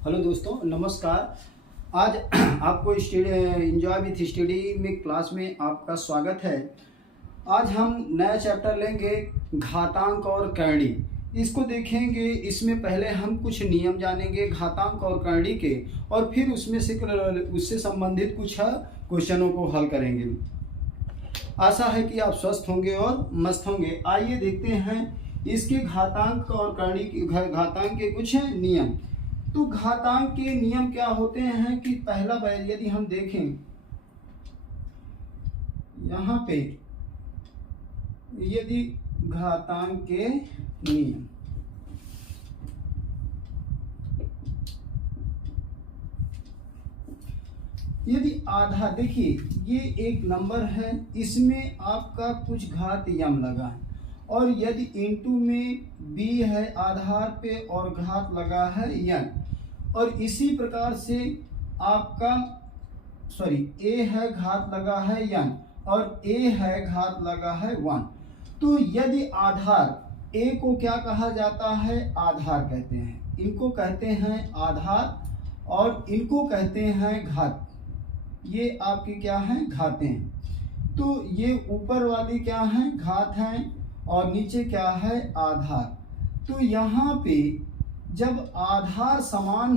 Hello दोस्तों, नमस्कार। आज आपको एंजॉय विथ स्टडी में क्लास में आपका स्वागत है। आज हम नया चैप्टर लेंगे घातांक और करणी। इसको देखेंगे। इसमें पहले हम कुछ नियम जानेंगे घातांक और करणी के, और फिर उससे संबंधित कुछ क्वेश्चनों को हल करेंगे। आशा है कि आप स्वस्थ होंगे और मस्त होंगे। आइए देखते हैं इसके घातांक और करणी घातांक के कुछ नियम। तो घातांक के नियम क्या होते हैं कि पहला यदि हम देखें यहाँ पे, यदि घातांक के नियम, यदि आधार, देखिए ये एक नंबर है, इसमें आपका कुछ घात यम लगा है, और यदि इनटू में b है आधार पे और घात लगा है n, और इसी प्रकार से आपका a है घात लगा है n और a है घात लगा है 1। तो यदि आधार a को क्या कहा जाता है? आधार कहते हैं। इनको कहते हैं आधार और इनको कहते हैं घात। ये आपकी क्या है? घातें। तो ये ऊपर वाली क्या है? घात है, और नीचे क्या है? आधार। तो यहाँ पे जब आधार समान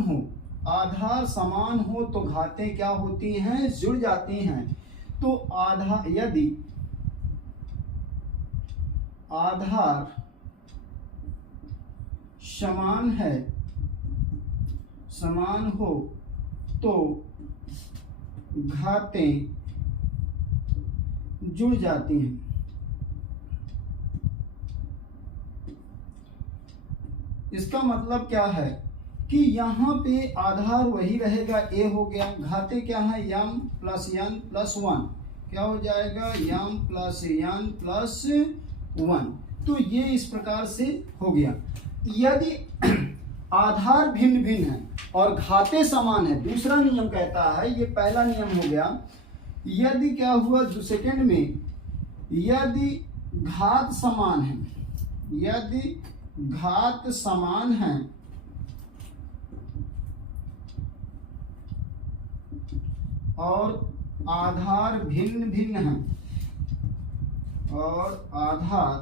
हो तो घातें क्या होती हैं? जुड़ जाती हैं। तो यदि आधार समान हो तो घातें जुड़ जाती हैं। इसका मतलब क्या है कि यहाँ पे आधार वही रहेगा, a हो गया, घाते क्या है? यम प्लस n प्लस 1, क्या हो जाएगा? यम प्लस n प्लस 1। तो ये इस प्रकार से हो गया। यदि आधार भिन्न भिन्न है और घाते समान है, दूसरा नियम कहता है, ये पहला नियम हो गया। यदि क्या हुआ सेकेंड में, यदि घात समान है, यदि घात समान है और आधार भिन्न भिन्न है, और आधार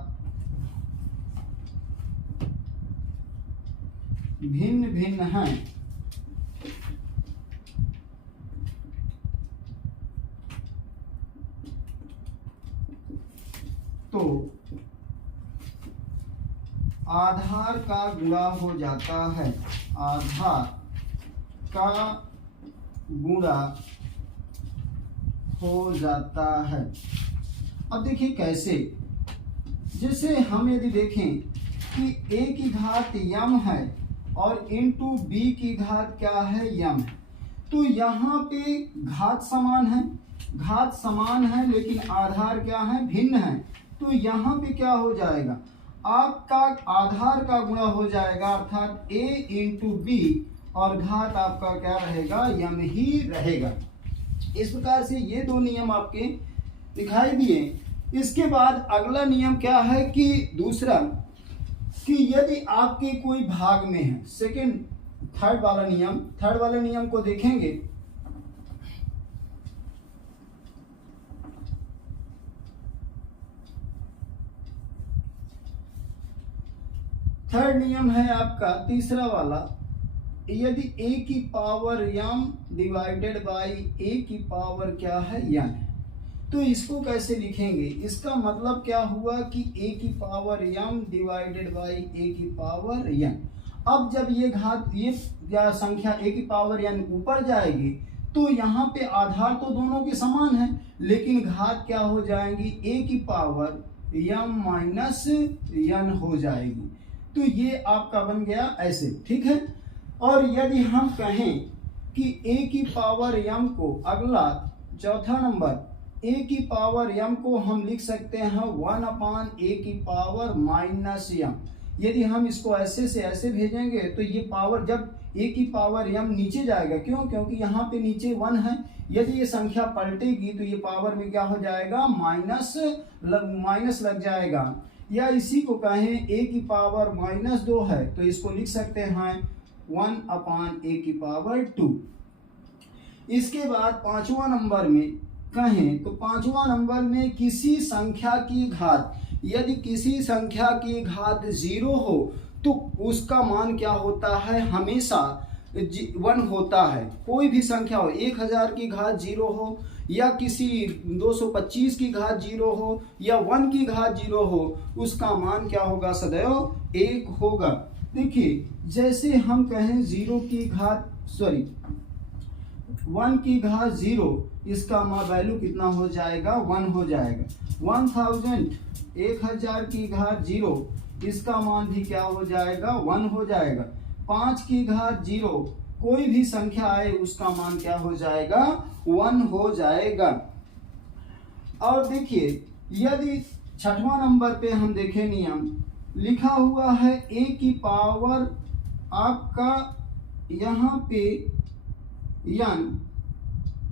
भिन्न भिन्न है, तो आधार का गुणा हो जाता है। आधार का गुणा हो जाता है। अब देखिए कैसे। जैसे हम यदि देखें कि a की घात यम है और इनटू b की घात क्या है? यम है। तो यहाँ पे घात समान है लेकिन आधार क्या है? भिन्न है। तो यहाँ पे क्या हो जाएगा? आपका आधार का गुणा हो जाएगा, अर्थात a इंटू बी, और घात आपका क्या रहेगा? यम ही रहेगा। इस प्रकार से ये दो नियम आपके दिखाई दिए। इसके बाद अगला नियम क्या है कि दूसरा, कि यदि आपके कोई भाग में है, थर्ड वाला नियम को देखेंगे। थर्ड नियम है आपका तीसरा वाला, यदि a की power m divided by a की पावर क्या है? यन। तो इसको कैसे लिखेंगे? इसका मतलब क्या हुआ कि a की power m divided by a की पावर यन। अब जब ये संख्या a की पावर यन ऊपर जाएगी तो यहाँ पे आधार तो दोनों के समान है, लेकिन घात क्या हो जाएंगी? a की पावर यम माइनस यन हो जाएगी। तो ये आपका बन गया ऐसे, ठीक है। और यदि हम कहें कि a की पावर यम को, अगला चौथा नंबर, a की पावर यम को हम लिख सकते हैं 1/a की पावर माइनस यम। यदि हम इसको ऐसे से ऐसे भेजेंगे तो ये पावर, जब a की पावर यम नीचे जाएगा, क्यों? क्योंकि यहाँ पे नीचे 1 है। यदि ये संख्या पलटेगी तो ये पावर में क्या हो जाएगा? माइनस लग जाएगा। या इसी को कहें a की पावर -2 है तो इसको लिख सकते हैं 1/2। इसके बाद पांचवा नंबर में कहें तो पांचवा नंबर में किसी संख्या की घात, यदि किसी संख्या की घात 0 हो तो उसका मान क्या होता है, हमेशा 1 होता है। कोई भी संख्या हो, 1000 की घात 0 हो या किसी 225 की घात 0 हो या 1 की घात 0 हो, उसका मान क्या होगा, सदैव 1 होगा। देखिए जैसे हम कहें 1 की घात 0, इसका वैल्यू कितना हो जाएगा, 1 हो जाएगा। 1000 की घात 0, इसका मान भी क्या हो जाएगा, 1 हो जाएगा। 5 की घात 0, कोई भी संख्या आए उसका मान क्या हो जाएगा, 1 हो जाएगा। और देखिए यदि छठवां नंबर पे हम देखें नियम, लिखा हुआ है a की पावर आपका यहाँ पे n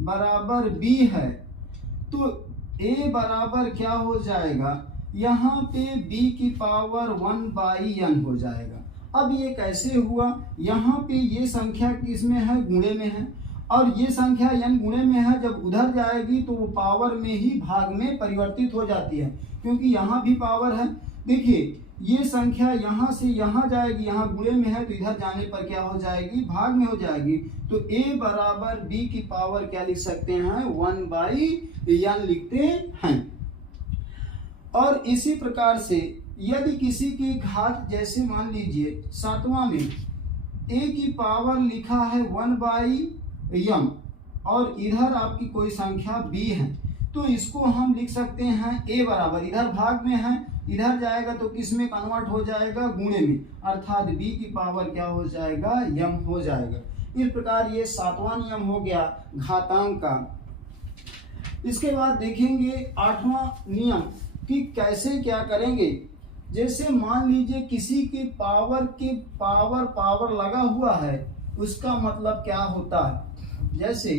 बराबर b है, तो a बराबर क्या हो जाएगा, यहाँ पे b की पावर 1/n हो जाएगा। अब ये कैसे हुआ, यहाँ पे ये संख्या किसमें है, गुणे में है, और ये संख्या n गुणे में है। जब उधर जाएगी तो वो पावर में ही भाग में परिवर्तित हो जाती है, क्योंकि यहाँ भी पावर है। देखिए ये संख्या यहाँ से यहाँ जाएगी, यहाँ गुणे में है तो इधर जाने पर क्या हो जाएगी, भाग में हो जाएगी। तो a बराबर b की पावर क्या लिख सकते हैं, 1/n लिखते हैं। और इसी प्रकार से यदि किसी की घात, जैसे मान लीजिए 7वां में a की पावर लिखा है 1/m और इधर आपकी कोई संख्या b है, तो इसको हम लिख सकते हैं a बराबर, इधर भाग में है, इधर जाएगा तो किस में कन्वर्ट हो जाएगा, गुणे में, अर्थात b की पावर क्या हो जाएगा, m हो जाएगा। इस प्रकार ये 7वां नियम हो गया घातांक का। इसके बाद देखेंगे 8वां नियम कि कैसे क्या करेंगे। जैसे मान लीजिए किसी के पावर लगा हुआ है, उसका मतलब क्या होता है, जैसे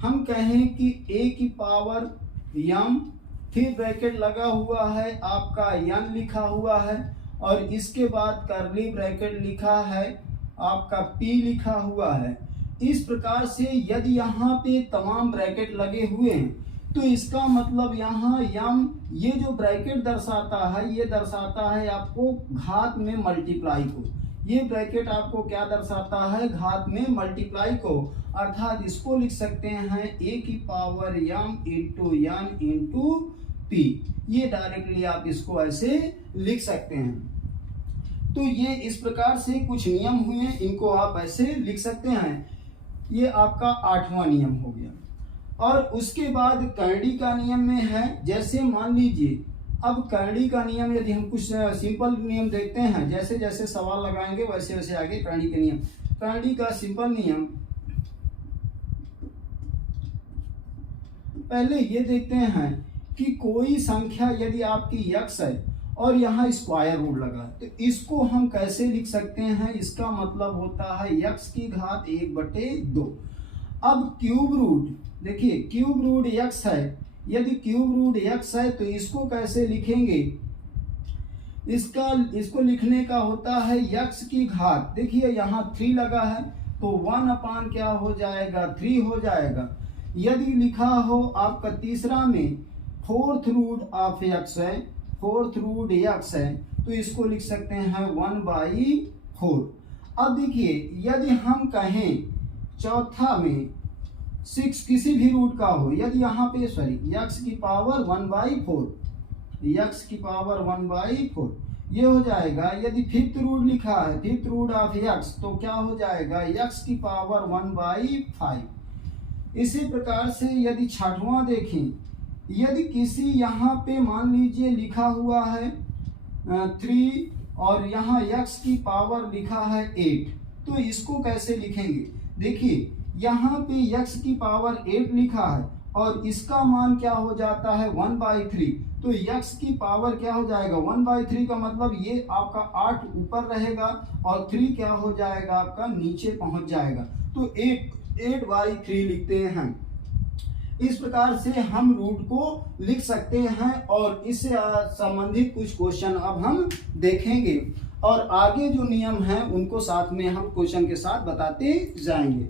हम कहें कि a की पावर m, फिर ब्रैकेट लगा हुआ है आपका n लिखा हुआ है, और इसके बाद कर्ली ब्रैकेट लिखा है आपका p लिखा हुआ है। इस प्रकार से यदि यहाँ पे तमाम ब्रैकेट लगे हुए हैं तो इसका मतलब यहाँ m, ये जो ब्रैकेट दर्शाता है, ये दर्शाता है आपको घात में मल्टीप्लाई को। ये ब्रैकेट आपको क्या दर्शाता है, घात में मल्टीप्लाई को, अर्थात इसको लिख सकते हैं a की power m into n into p। ये डायरेक्टली आप इसको ऐसे लिख सकते हैं। तो ये इस प्रकार से कुछ नियम हुए, इनको आप ऐसे लिख सकते हैं। ये आपका 8वां नियम हो गया। और उसके बाद करड़ी का नियम में है, जैसे मान लीजिए अब करड़ी का नियम, यदि हम कुछ सिंपल नियम देखते हैं, जैसे जैसे सवाल लगाएंगे वैसे वैसे आगे करड़ी के नियम। करड़ी का सिंपल नियम पहले ये देखते हैं कि कोई संख्या यदि आपकी x है और यहाँ स्क्वायर रूट लगा, तो इसको हम कैसे लिख सकते हैं, इसका मतलब होता है x की घात 1/2। अब क्यूब रूट, देखिए क्यूब रूट x है, यदि क्यूब रूट x है तो इसको कैसे लिखेंगे, इसको लिखने का होता है x की घात, देखिए यहाँ 3 लगा है तो 1 क्या हो जाएगा, 3 हो जाएगा। यदि लिखा हो आपका तीसरा में 4th रूट ऑफ x है, 4th रूट x है, तो इसको लिख सकते हैं 1/4। अब देखिए यदि हम कहें चौथा में 6 किसी भी रूट का हो, यदि यहाँ पे x की पावर 1/4, x की पावर 1/4 ये हो जाएगा। यदि 5th रूट लिखा है, 5th रूट ऑफ x, तो क्या हो जाएगा, x की पावर 1/5। इसी प्रकार से यदि 6वां देखें, यदि किसी यहाँ पे मान लीजिए लिखा हुआ है 3 और यहाँ x की पावर लिखा है 8, तो इसको कैसे लिखेंगे। देखिए यहाँ पे x की पावर 8 लिखा है और इसका मान क्या हो जाता है 1/3, तो x की पावर क्या हो जाएगा 1/3 का मतलब ये आपका 8 ऊपर रहेगा और 3 क्या हो जाएगा आपका नीचे पहुंच जाएगा, तो 8/3 लिखते हैं। इस प्रकार से हम रूट को लिख सकते हैं और इससे संबंधित कुछ क्वेश्चन अब हम देखेंगे और आगे जो नियम हैं उनको साथ में हम क्वेश्चन के साथ बताते जाएंगे।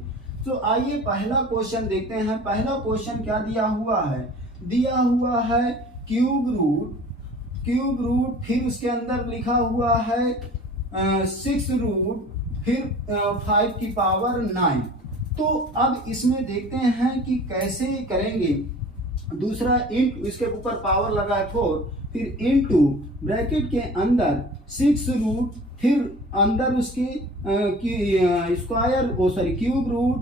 तो आइए पहला क्वेश्चन देखते हैं। पहला क्वेश्चन क्या दिया हुआ है? दिया हुआ है क्यूब रूट, फिर उसके अंदर लिखा हुआ है 6 रूट, फिर 5 की पावर 9। तो अब इसमें देखते हैं कि कैसे करेंगे। दूसरा इंटू, इसके ऊपर पावर लगा है 4, फिर इंटू ब्रैकेट के अंदर 6 रूट, फिर अंदर उसके क्यूब रूट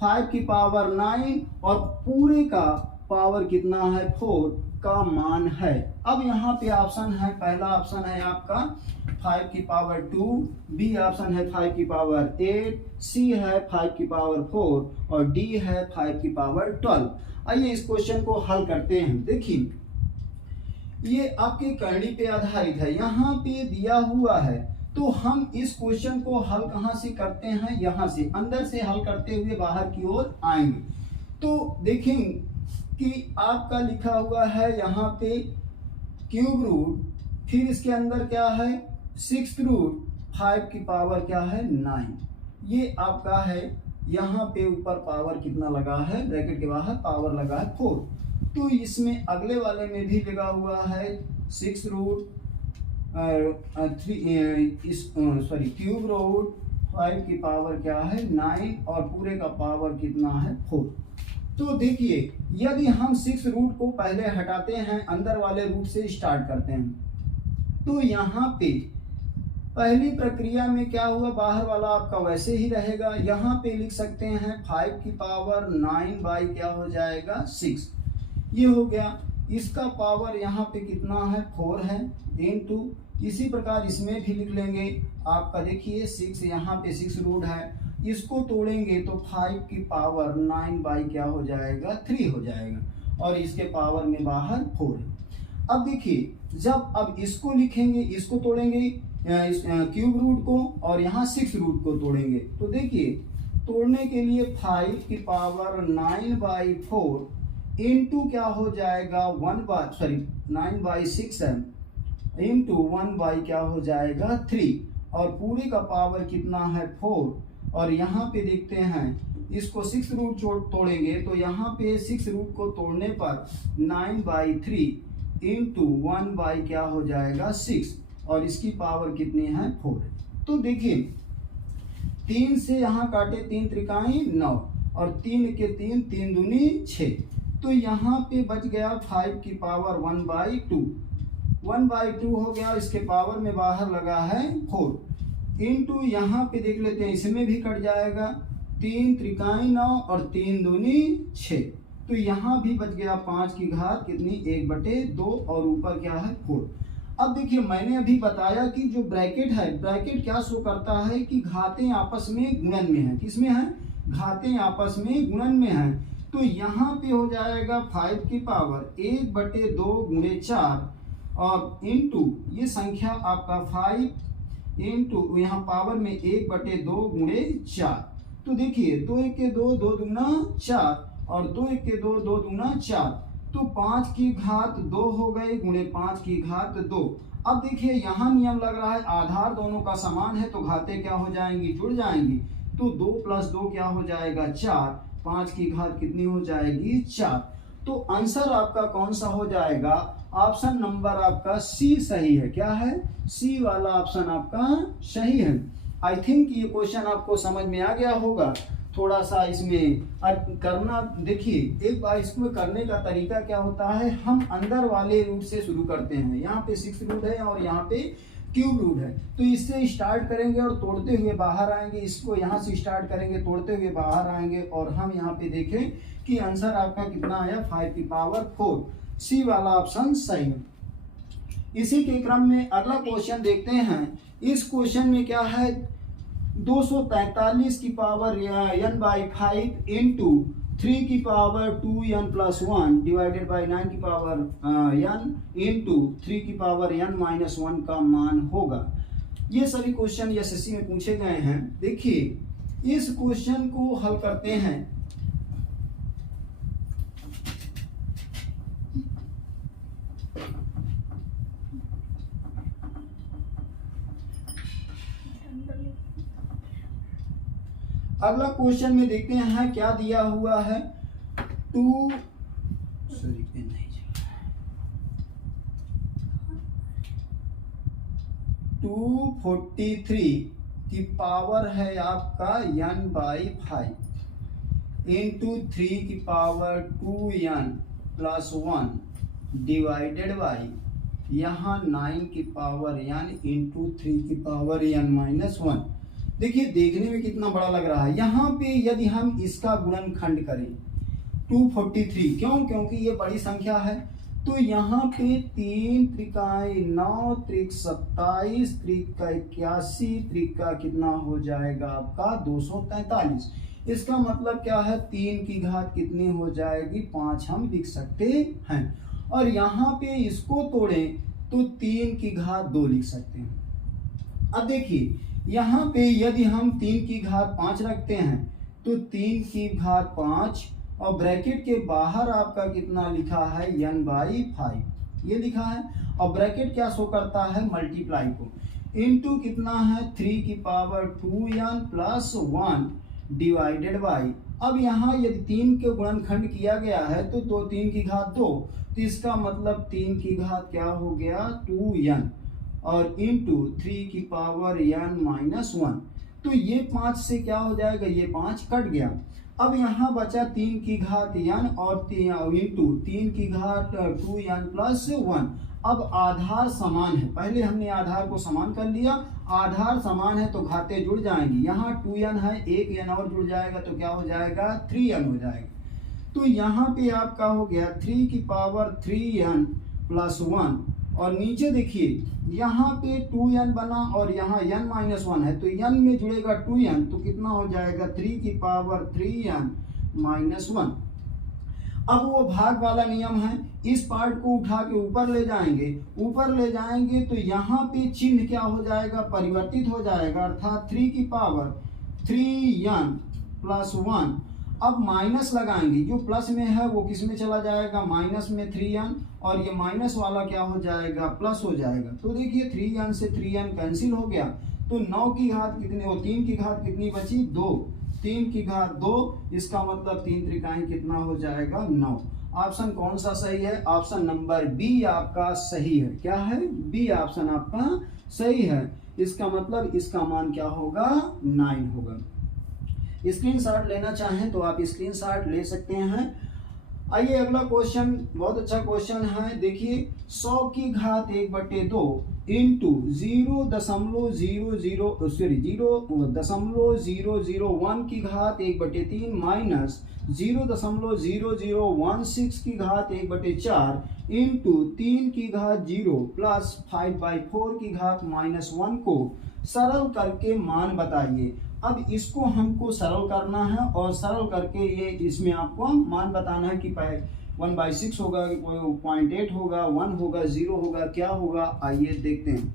5 की पावर 9 और पूरे का पावर कितना है 4 का मान है। अब यहाँ पे ऑप्शन है, पहला ऑप्शन है आपका 5 की पावर 2, बी ऑप्शन है 5 की पावर 8, सी है 5 की पावर 4 और डी है 5 की पावर 12। आइए इस क्वेश्चन को हल करते हैं। देखिए ये आपके करनी पे आधारित है, यहाँ पे दिया हुआ है। तो हम इस क्वेश्चन को हल कहाँ से करते हैं? यहाँ से, अंदर से हल करते हुए बाहर की ओर आएंगे। तो देखें कि आपका लिखा हुआ है यहाँ पे क्यूब रूट, फिर इसके अंदर क्या है 6 रूट, 5 की पावर क्या है 9। ये आपका है, यहाँ पे ऊपर पावर कितना लगा है, ब्रैकेट के बाहर पावर लगा है 4। तो इसमें अगले वाले में भी लगा हुआ है 6 रूट क्यूब रूट 5 की पावर क्या है 9 और पूरे का पावर कितना है 4। तो देखिए यदि हम 6 रूट को पहले हटाते हैं, अंदर वाले रूट से स्टार्ट करते हैं, तो यहाँ पे पहली प्रक्रिया में क्या हुआ, बाहर वाला आपका वैसे ही रहेगा। यहाँ पे लिख सकते हैं 5 की पावर 9 बाई क्या हो जाएगा 6, ये हो गया। इसका पावर यहाँ पे कितना है 4 है, इनटू इसी प्रकार इसमें भी लिख लेंगे आपका। देखिए 6 यहाँ पे 6 रूट है, इसको तोड़ेंगे तो 5 की पावर 9 बाई क्या हो जाएगा 3 हो जाएगा और इसके पावर में बाहर 4 है। अब देखिए जब अब इसको लिखेंगे, इसको तोड़ेंगे क्यूब रूट को और यहाँ 6 रूट को तोड़ेंगे। तो देखिए तोड़ने के लिए 5 की पावर 9 बाई 4 इंटू क्या हो जाएगा 9 बाई 6 है, इंटू 1 बाई क्या हो जाएगा 3 और पूरे का पावर कितना है 4। और यहाँ पे देखते हैं इसको 6 रूट तोड़ेंगे तो यहाँ पे 6 रूट को तोड़ने पर 9 बाई 3 इंटू 1 बाई क्या हो जाएगा 6 और इसकी पावर कितनी है 4। तो देखिए 3 से यहाँ काटे 3 त्रिकाई 9 और 3 के 3, 3 दूनी 6। तो यहाँ पे बच गया 5 की पावर 1 बाई 2, 1 बाई 2 हो गया। इसके पावर में बाहर लगा है 4 इंटू यहाँ पे देख लेते हैं, इसमें भी कट जाएगा 3 त्रिकाई 9 और 3 दूनी 6। तो यहाँ भी बच गया 5 की घात कितनी 1/2 और ऊपर क्या है 4। अब देखिए मैंने अभी बताया कि जो ब्रैकेट है, ब्रैकेट क्या शो करता है कि घातें आपस में गुणन में है। किसमें है? घातें आपस में गुणन में है। तो यहाँ पे हो जाएगा 5 की पावर 1/2 गुणे 4 और इंटू ये संख्या आपका 5 इंटू यहाँ पावर में 1/2 गुणे 4। तो देखिए 2 1 के 2, 2 दूना 4 और 2 1 के 2, 2 दूना 4। तो 5 की घात 2 हो गई गुणे 5 की घात 2। अब देखिए यहाँ नियम लग रहा है आधार दोनों का समान है तो घातें क्या हो जाएंगी, जुड़ जाएंगी। तो 2 + 2 क्या हो जाएगा 4, 5 की घात कितनी हो जाएगी 4। तो आंसर आपका कौन सा हो जाएगा? ऑप्शन नंबर आपका सी सही है। क्या है? सी वाला ऑप्शन आपका सही है। आई थिंक ये क्वेश्चन आपको समझ में आ गया होगा। थोड़ा सा इसमें करना, देखिए एक बार इसमें करने का तरीका क्या होता है, हम अंदर वाले रूट से शुरू करते हैं। यहाँ पे 6 रूट है और यहाँ पे क्यूब रूट है, तो इससे स्टार्ट करेंगे और तोड़ते हुए बाहर आएंगे। इसको यहाँ से स्टार्ट करेंगे, तोड़ते हुए बाहर आएंगे और हम यहाँ पे देखें कि आंसर आपका कितना आया 5 की पावर 4। सी वाला ऑप्शन सही है। इसी के क्रम में अगला क्वेश्चन देखते हैं। इस क्वेश्चन में क्या है, 243 की पावर n/5 इंटू 3 की पावर 2n+1 डिवाइडेड बाई 9 की पावर n इंटू 3 की पावर n-1 का मान होगा। ये सभी क्वेश्चन एसएससी में पूछे गए हैं। देखिए इस क्वेश्चन को हल करते हैं। अगला क्वेश्चन में देखते हैं क्या दिया हुआ है। 243 की पावर है आपका n/5 इंटू 3 की power 2n plus 1 divided by यहाँ 9 की पावर n इंटू 3 की पावर n माइनस 1। देखिए देखने में कितना बड़ा लग रहा है। यहाँ पे यदि हम इसका गुणनखंड करें 243, क्योंकि ये बड़ी संख्या है, तो यहाँ पे 3 त्रिकाएँ 9 त्रिक 27 त्रिक का 81 त्रिक का कितना हो जाएगा आपका 243। इसका मतलब क्या है, 3 की घात कितनी हो जाएगी 5 हम लिख सकते हैं। और यहाँ पे इसको तोड़ें तो 3 की घात 2 लिख सकते हैं। अब देखिए यहाँ पे यदि हम 3 की घात 5 रखते हैं तो 3 की घात 5 और ब्रैकेट के बाहर आपका कितना लिखा है n/5 ये लिखा है, और ब्रैकेट क्या शो करता है मल्टीप्लाई को, इनटू कितना है 3 की power 2n plus 1 divided by. अब यहाँ यदि 3 के गुणनखंड किया गया है तो 3 की घात 2, तो इसका मतलब 3 की घात क्या हो गया 2n और इंटू 3 की पावर n माइनस 1। तो ये 5 से क्या हो जाएगा, ये 5 कट गया। अब यहाँ बचा 3 की घात n और इंटू 3 की घात 2n प्लस 1। अब आधार समान है, पहले हमने आधार को समान कर लिया, आधार समान है तो घातें जुड़ जाएंगी। यहाँ 2n है, एक n और जुड़ जाएगा तो क्या हो जाएगा 3n हो जाएगा। तो यहाँ पे आपका हो गया 3 की पावर 3n प्लस 1, और नीचे देखिए यहाँ पे 2n बना और यहाँ n माइनस 1 है, तो n में जुड़ेगा 2n तो कितना हो जाएगा 3 की पावर 3n माइनस 1। अब वो भाग वाला नियम है, इस पार्ट को उठा के ऊपर ले जाएंगे तो यहाँ पे चिन्ह क्या हो जाएगा परिवर्तित हो जाएगा, अर्थात 3 की पावर 3n प्लस 1। अब माइनस लगाएंगे, जो प्लस में है वो किस में चला जाएगा माइनस में 3n, और ये माइनस वाला क्या हो जाएगा प्लस हो जाएगा। तो देखिए 3n से 3n कैंसिल हो गया, तो 9 की घात कितनी हो 3 की घात कितनी बची 2, 3 की घात 2, इसका मतलब 3 त्रिकाएँ कितना हो जाएगा 9। ऑप्शन कौन सा सही है, ऑप्शन नंबर बी आपका सही है। क्या है, बी ऑप्शन आपका सही है। इसका मतलब इसका मान क्या होगा 9 होगा। स्क्रीनशॉट लेना चाहें तो आप स्क्रीनशॉट ले सकते हैं। आइए अगला क्वेश्चन, बहुत अच्छा क्वेश्चन है। देखिए 100 की घात 1/2 इंटू 0.001 की घात 1/3 माइनस 0.0016 की घात 1/4 इंटू 3 की घात 0 प्लस 5/4 की घात माइनस 1 को सरल करके मान बताइए। अब इसको हमको सरल करना है और सरल करके ये इसमें आपको मान बताना है कि 1/6 होगा, 0.8 होगा, 1 होगा, 0 होगा, क्या होगा, आइए देखते हैं।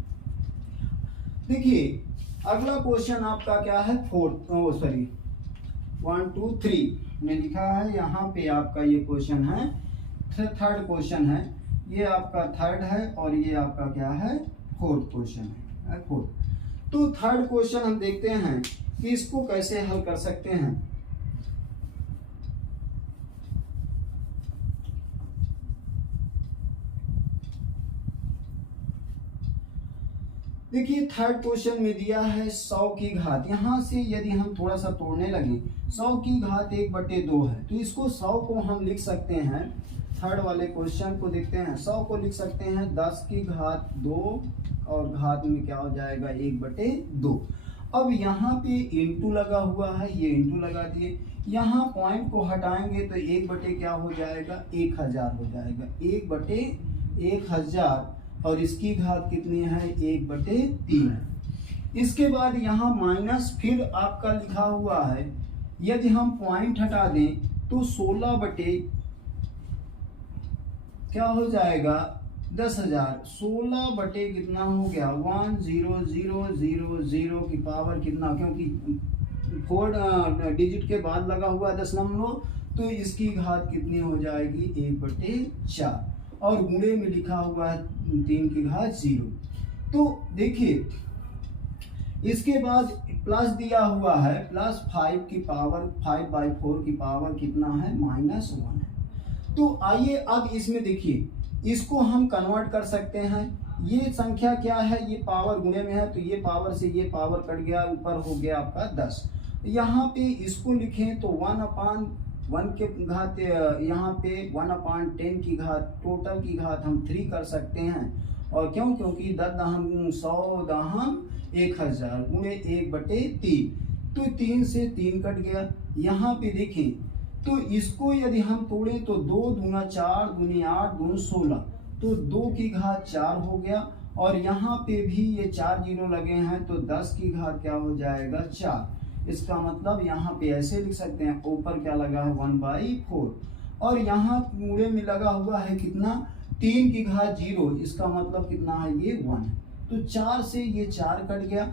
देखिए अगला क्वेश्चन आपका क्या है 1 2 3 में लिखा है। यहाँ पे आपका ये क्वेश्चन है, थर्ड क्वेश्चन है, ये आपका थर्ड है और ये आपका क्या है फोर्थ क्वेश्चन है फोर्थ। तो थर्ड क्वेश्चन हम देखते हैं कि इसको कैसे हल कर सकते हैं। देखिए थर्ड क्वेश्चन में दिया है 100 की घात, यहाँ से यदि हम थोड़ा सा तोड़ने लगे 100 की घात 1/2 है, तो इसको 100 को हम लिख सकते हैं। थर्ड वाले क्वेश्चन को देखते हैं, 100 को लिख सकते हैं 10 की घात 2 और घात में क्या हो जाएगा 1/2। अब यहाँ पे इंटू लगा हुआ है, ये इंटू लगा दिए, यहाँ पॉइंट को हटाएंगे तो 1/, क्या हो जाएगा 1000 हो जाएगा, 1/1000, और इसकी घात कितनी है 1/3 है। इसके बाद यहाँ माइनस फिर आपका लिखा हुआ है, यदि हम पॉइंट हटा दें तो 16 क्या हो जाएगा 10,000, 16 कितना हो गया 10000 की पावर कितना, क्योंकि 4 डिजिट के बाद लगा हुआ 10 नंबर, तो इसकी घात कितनी हो जाएगी 1/4, और गुणे में लिखा हुआ है 3 की घात 0। तो देखिए इसके बाद प्लस दिया हुआ है प्लस 5 की पावर 5/4 की पावर कितना है -1 है। तो आइए अब इसमें देखिए इसको हम कन्वर्ट कर सकते हैं। ये संख्या क्या है, ये पावर गुणे में है तो ये पावर से ये पावर कट गया, ऊपर हो गया आपका 10। यहाँ पे इसको लिखें तो 1/1 के घात, यहाँ पे 1/10 की घात, टोटल की घात हम 3 कर सकते हैं। और क्यों, क्योंकि 10 दहम 100 दहम 1000 गुणे 1/3, तो 3 से 3 कट गया। यहाँ पे देखें तो इसको यदि हम तोड़ें तो 2 दूना 4 दूनी 8 दून 16, तो 2 की घात 4 हो गया। और यहाँ पे भी ये 4 जीरो लगे हैं तो 10 की घात क्या हो जाएगा 4। इसका मतलब यहाँ पे ऐसे लिख सकते हैं, ऊपर क्या लगा है 1/4 और यहाँ पूरे में लगा हुआ है कितना 3 की घात 0, इसका मतलब कितना है ये 1 है। तो 4 से ये 4 कट गया।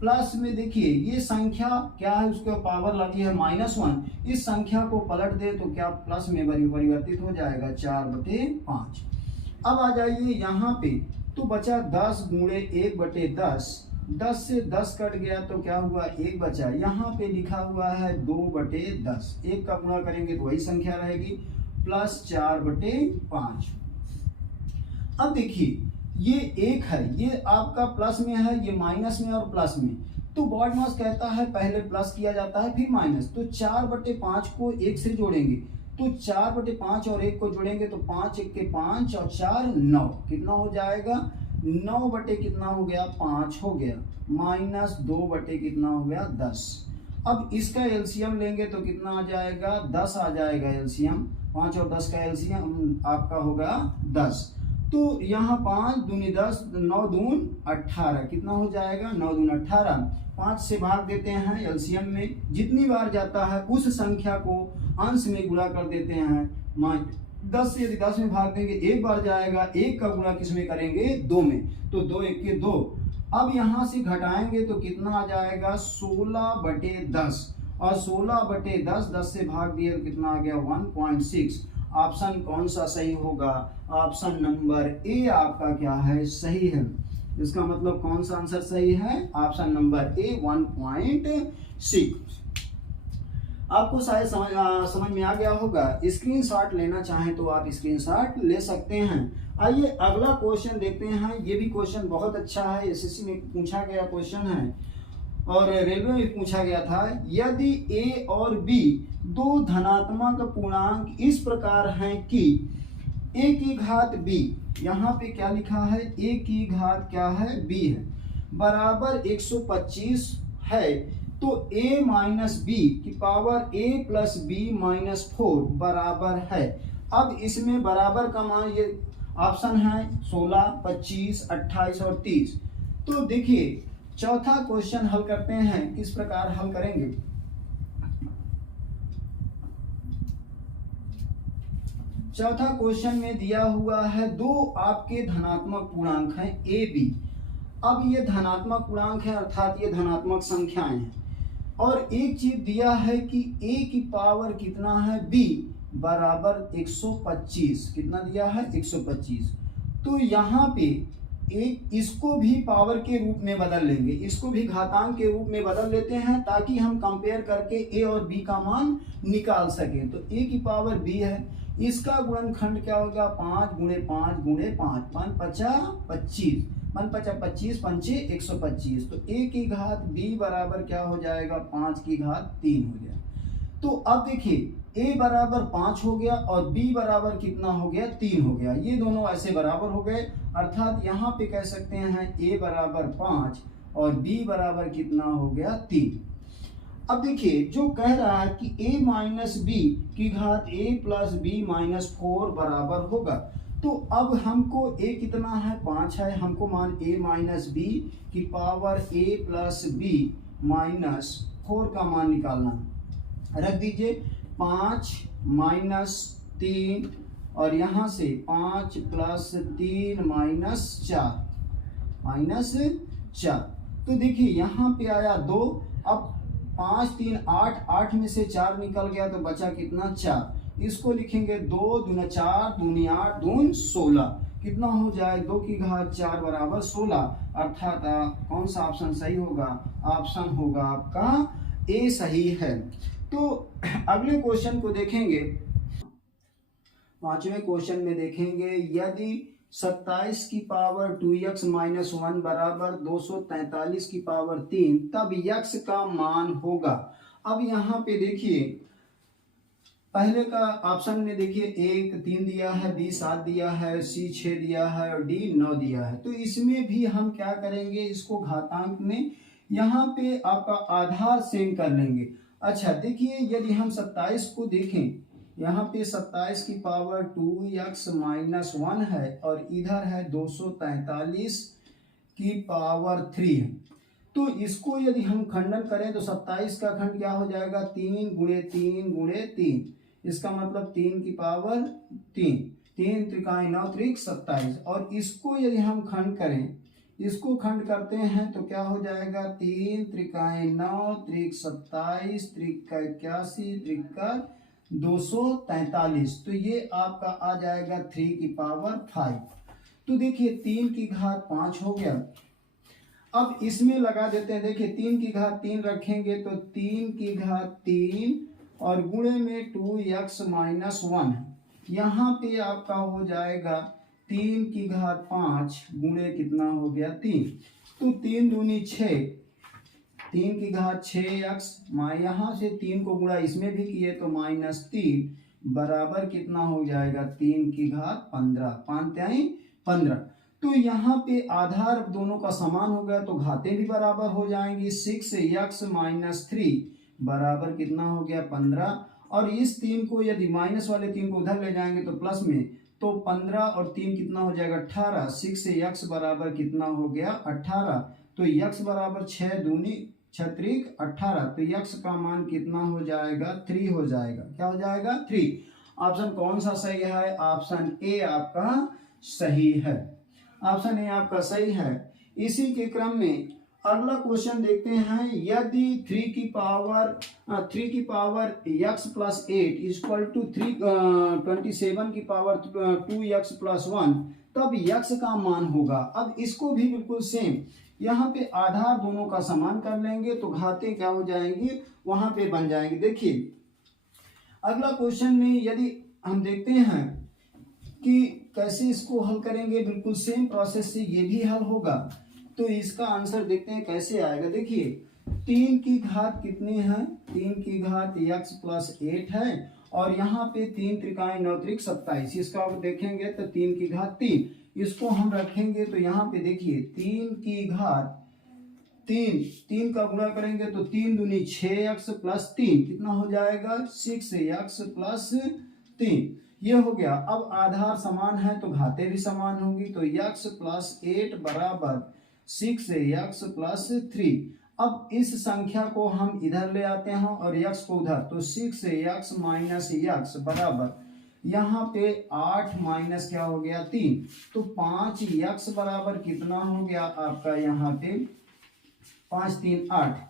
प्लस में देखिए ये संख्या क्या है, उसके पावर लगी है -1, इस संख्या को पलट दे तो क्या प्लस में परिवर्तित हो जाएगा 4/5। अब आ जाइए यहाँ पे तो बचा 10 गुणे 1/10, 10 से 10 कट गया तो क्या हुआ 1 बचा। यहाँ पे लिखा हुआ है 2/10, 1 का गुणा करेंगे तो वही संख्या रहेगी प्लस 4/5। अब देखिए ये 1 है, ये आपका प्लस में है, ये माइनस में और प्लस में, तो बॉडमास कहता है पहले प्लस किया जाता है फिर माइनस। तो 4/5 को 1 से जोड़ेंगे तो 4/5 और 1 को जोड़ेंगे तो 5 1 के 5 और 4 9, कितना हो जाएगा 9 बटे कितना हो गया 5 हो गया, -2 बटे कितना हो गया 10। अब इसका एलसीएम लेंगे तो कितना आ जाएगा 10 आ जाएगा एलसीएम, 5 और 10 का एलसीएम आपका होगा 10। तो यहाँ 5 दूनी 10, 9 दून 18, कितना हो जाएगा 9 दून 18। 5 से भाग देते हैं एलसीएम में, जितनी बार जाता है उस संख्या को अंश में गुणा कर देते हैं। 10 से यदि 10 में भाग देंगे एक बार जाएगा, 1 का गुणा किस में करेंगे 2 में, तो 2 1 के 2। अब यहाँ से घटाएंगे तो कितना आ जाएगा 16/10 और 16/10 10 से भाग दिया तो कितना आ गया 1.6। ऑप्शन कौन सा सही होगा, ऑप्शन नंबर ए आपका क्या है सही है। इसका मतलब कौन सा आंसर सही है, ऑप्शन नंबर ए 1.6। आपको शायद समझ में आ गया होगा। स्क्रीनशॉट लेना चाहें तो आप स्क्रीनशॉट ले सकते हैं। आइए अगला क्वेश्चन देखते हैं। ये भी क्वेश्चन बहुत अच्छा है, एसएससी में पूछा गया क्वेश्चन है और रेलवे में पूछा गया था। यदि ए और बी दो धनात्मक पूर्णांक इस प्रकार हैं कि a की घात b, यहाँ पे क्या लिखा है a की घात क्या है b है, बराबर 125 है, तो a माइनस b की power a plus b minus 4 बराबर है। अब इसमें बराबर का मान ये ऑप्शन है 16, 25, 28 और 30। तो देखिए चौथा क्वेश्चन हल करते हैं, किस प्रकार हल करेंगे। चौथा क्वेश्चन में दिया हुआ है दो आपके धनात्मक पूर्णांक हैं ए बी। अब ये धनात्मक पूर्णांक है अर्थात ये धनात्मक संख्याएं हैं और एक चीज दिया है कि a की पावर कितना है b बराबर 125, कितना दिया है 125। तो यहाँ पे एक इसको भी पावर के रूप में बदल लेंगे, इसको भी घातांक के रूप में बदल लेते हैं ताकि हम कंपेयर करके a और b का मान निकाल सकें। तो a की पावर b है, इसका गुणनखंड क्या होगा 5 गुणे 5 गुणे 5, 5 पचा 25, 5 पचा 25, 5 125। तो a की घात b बराबर क्या हो जाएगा 5 की घात 3 हो गया। तो अब देखिए a बराबर 5 हो गया और b बराबर कितना हो गया 3 हो गया, ये दोनों ऐसे बराबर हो गए, अर्थात यहाँ पे कह सकते हैं a बराबर 5 और b बराबर कितना हो गया 3। अब देखिए जो कह रहा है कि a माइनस बी की घात a प्लस बी माइनस 4 बराबर होगा, तो अब हमको a कितना है 5 है, हमको मान a माइनस बी की power a plus B minus 4 का मान निकालना। रख दीजिए 5 माइनस 3 और यहाँ से 5 प्लस 3 माइनस 4। तो देखिए यहाँ पे आया 2, अब 5 3 8, 8 में से 4 निकल गया तो बचा कितना 4। इसको लिखेंगे 2 दूना 4 दूनी 8 दून 16, कितना हो जाए 2 की घात 4 बराबर 16, अर्थात कौन सा ऑप्शन सही होगा? ऑप्शन होगा आपका ए सही है। तो अगले क्वेश्चन को देखेंगे, पांचवें क्वेश्चन में देखेंगे, यदि 27 की पावर 2x माइनस 1 बराबर 243 की पावर 3 तब x का मान होगा। अब यहाँ पे देखिए, पहले का ऑप्शन में देखिए 1 3 दिया है, b 7 दिया है, c 6 दिया है और d 9 दिया है। तो इसमें भी हम क्या करेंगे, इसको घातांक में यहाँ पे आपका आधार सेम कर लेंगे। अच्छा देखिए, यदि हम 27 को देखें, यहाँ पे 27 की पावर 2x माइनस 1 है और इधर है 243 की पावर 3 है। तो इसको यदि हम खंडन करें तो 27 का खंड क्या हो जाएगा, 3 गुणे 3 गुणे 3, इसका मतलब 3 की पावर 3, 3 त्रिकाई 9 त्रिक 27। और इसको यदि हम खंड करें, इसको खंड करते हैं तो क्या हो जाएगा, 3 त्रिकाई 9 त्रिक 27 त्रिक का 81 त्रिक का 243। तो ये आपका आ जाएगा 3 की पावर 5। तो देखिए 3 की घात 5 हो गया। अब इसमें लगा देते हैं, देखिए 3 की घात 3 रखेंगे तो 3 की घात 3 और गुणे में 2x माइनस 1, यहाँ पे आपका हो जाएगा 3 की घात 5 गुणे कितना हो गया 3, तो 3 दूनी 6, 3 की घात 6x, यहाँ से 3 को गुणा इसमें भी किए तो माइनस 3 बराबर कितना हो जाएगा 3 की घात 15, 5 त्याई 15। तो यहाँ पे आधार दोनों का समान हो गया तो घातें भी बराबर हो जाएंगी। 6x माइनस 3 बराबर कितना हो गया 15, और इस 3 को यदि माइनस वाले 3 को उधर ले जाएंगे तो प्लस में, तो 15 और 3 कितना हो जाएगा 18, 6x बराबर कितना हो गया 18, तो x बराबर 6 दूनी 6 त्रिक 18, तो x का मान कितना हो जाएगा 3 हो जाएगा। क्या हो जाएगा 3। ऑप्शन कौन सा सही है? ऑप्शन ए आपका सही है, ऑप्शन ए आपका सही है। इसी के क्रम में अगला क्वेश्चन देखते हैं, यदि 3 की power x plus 8 equal to 27 की पावर 2x प्लस 1 तब x का मान होगा। अब इसको भी बिल्कुल सेम, यहाँ पे आधार दोनों का समान कर लेंगे तो घातें क्या हो जाएंगी, वहां पे बन जाएंगे। देखिए अगला क्वेश्चन में यदि हम देखते हैं कि कैसे इसको हल करेंगे, बिल्कुल सेम प्रोसेस से ये भी हल होगा। तो इसका आंसर देखते हैं कैसे आएगा। देखिए 3 की घात कितनी है, 3 की घात x प्लस 8 है और यहाँ पे 3 त्रिकाई 9 त्रिक 27, इसका आप देखेंगे तो 3 की घात 3, इसको हम रखेंगे तो यहाँ पे देखिए 3 की घात 3 का गुणा करेंगे तो 3 दूनी 6x प्लस 3 कितना हो जाएगा 6x प्लस 3, ये हो गया। अब आधार समान है तो घातें भी समान होंगी, तो x प्लस 8 बराबर 6x प्लस 3। अब इस संख्या को हम इधर ले आते हैं और x को उधर, तो 6x माइनस x बराबर यहाँ पे 8 माइनस क्या हो गया 3, तो 5x बराबर कितना हो गया आपका यहाँ पे 5 3 8।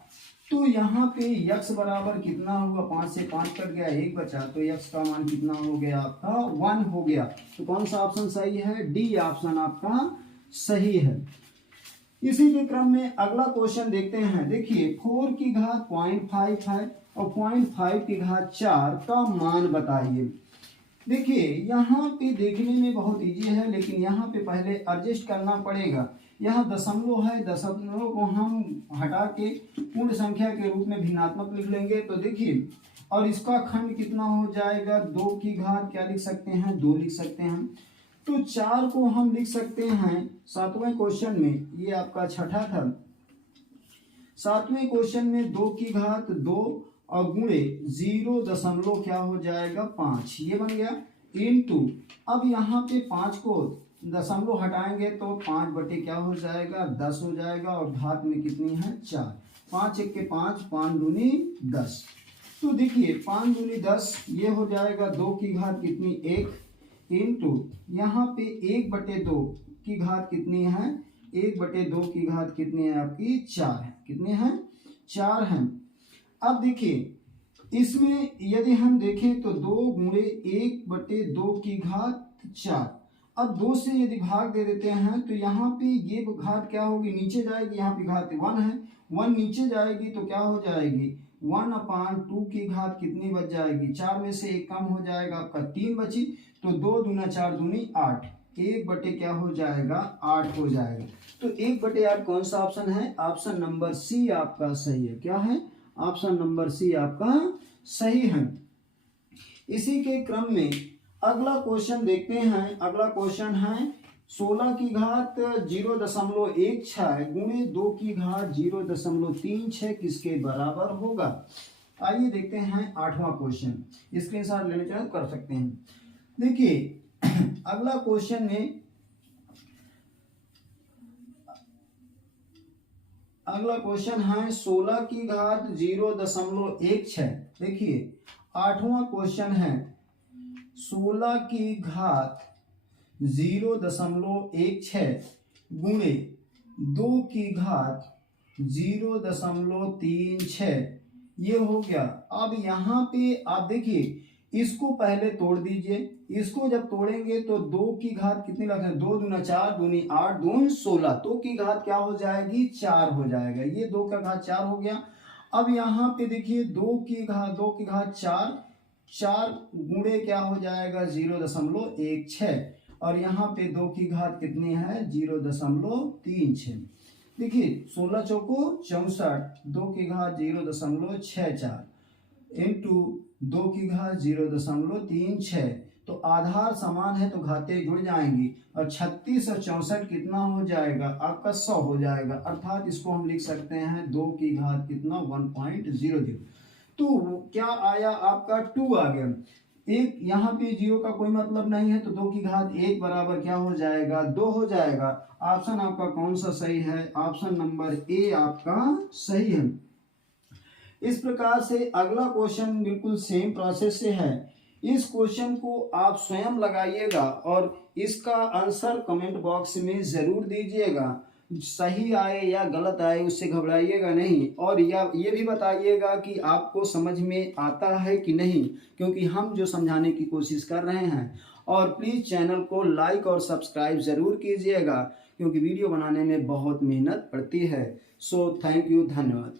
तो यहाँ पे x बराबर कितना होगा, 5 से 5 कट गया, 1 बचा, तो x का मान कितना हो गया आपका 1 हो गया। तो कौन सा ऑप्शन सही है? डी ऑप्शन आपका सही है। इसी के क्रम में अगला क्वेश्चन देखते हैं। देखिए 4 की घात 0.5 है और 0.5 की घात 4 का मान बताइए। देखिए यहाँ पे देखने में बहुत इजी है, लेकिन यहाँ पे पहले एडजस्ट करना पड़ेगा। यहाँ दशमलव है, दशमलव को हम हटा के पूर्ण संख्या के रूप में भिन्नात्मक लिख लेंगे। तो देखिए, और इसका खंड कितना हो जाएगा 2 की घात क्या लिख सकते हैं 2 लिख सकते हैं। तो 4 को हम लिख सकते हैं 7वें क्वेश्चन में, ये आपका छठा था, 7वें क्वेश्चन में 2 की घात 2 और गुणे 0 क्या हो जाएगा 5, ये बन गया इनटू। अब यहाँ पे 5 को दशमलव हटाएंगे तो 5 बटे क्या हो जाएगा 10 हो जाएगा, और घात में कितनी है 4, 5 1 के 5, 5 दूनी 10। तो देखिए 5 दूनी 10, ये हो जाएगा 2 की घात कितनी 1 इनटू यहाँ पे 1 बटे 2 की घात कितनी है 1 बटे 2 की घात कितनी है आपकी 4 है, कितने हैं 4 हैं। अब देखिए इसमें यदि हम देखें तो 2 गुणे 1 बटे 2 की घात 4। अब 2 से यदि भाग दे देते हैं तो यहाँ पे ये घात क्या होगी, नीचे जाएगी, यहाँ पे घात 1 है, 1 नीचे जाएगी तो क्या हो जाएगी 1/2 की घात कितनी बच जाएगी, 4 में से 1 कम हो जाएगा आपका 3 बची, तो 2 दूना 4 दूनी 8, 1/, क्या हो जाएगा 8 हो जाएगा। तो 1/8 कौन सा ऑप्शन है, ऑप्शन नंबर सी आपका सही है। क्या है, ऑप्शन नंबर सी आपका सही है। इसी के क्रम में अगला क्वेश्चन देखते हैं। अगला क्वेश्चन है 16 की घात 0.16 गुणे 2 की घात 0.36 किसके बराबर होगा। आइए देखते हैं 8वां क्वेश्चन, स्क्रीनशॉट लेने चाहे तो कर सकते हैं। देखिए अगला क्वेश्चन में अगला क्वेश्चन है 16 की घात 0.16। देखिए 8वां क्वेश्चन है 16 की घात 0.16 गुणे 2 की घात 0.36, ये हो गया। अब यहाँ पे आप देखिए इसको पहले तोड़ दीजिए, इसको जब तोड़ेंगे तो 2 की घात कितनी लगता है, 2 दूना 4 दूनी 8 दून 16, 2 की घात क्या हो जाएगी 4 हो जाएगा, ये 2 का घात 4 हो गया। अब यहाँ पे देखिए 2 की घात 4 गुणे क्या हो जाएगा 0.16, और यहाँ पे 2 की घात कितनी है 0.36। देखिए 16 चौको 64, 2 की घात 0.64 इंटू 2 की घात 0.36, तो आधार समान है तो घातें जुड़ जाएंगी, और 36 और 64 कितना हो जाएगा आपका 100 हो जाएगा, अर्थात इसको हम लिख सकते हैं 2 की घात कितना 1.00। तो क्या आया आपका 2 आ गया। एक यहाँ पे 0 का कोई मतलब नहीं है, तो 2 की घात 1 बराबर क्या हो जाएगा 2 हो जाएगा। ऑप्शन आपका कौन सा सही है, ऑप्शन नंबर ए आपका सही है। इस प्रकार से अगला क्वेश्चन बिल्कुल सेम प्रोसेस से है। इस क्वेश्चन को आप स्वयं लगाइएगा और इसका आंसर कमेंट बॉक्स में जरूर दीजिएगा। सही आए या गलत आए उससे घबराइएगा नहीं, और या ये भी बताइएगा कि आपको समझ में आता है कि नहीं, क्योंकि हम जो समझाने की कोशिश कर रहे हैं। और प्लीज़ चैनल को लाइक और सब्सक्राइब ज़रूर कीजिएगा, क्योंकि वीडियो बनाने में बहुत मेहनत पड़ती है। सो थैंक यू, धन्यवाद।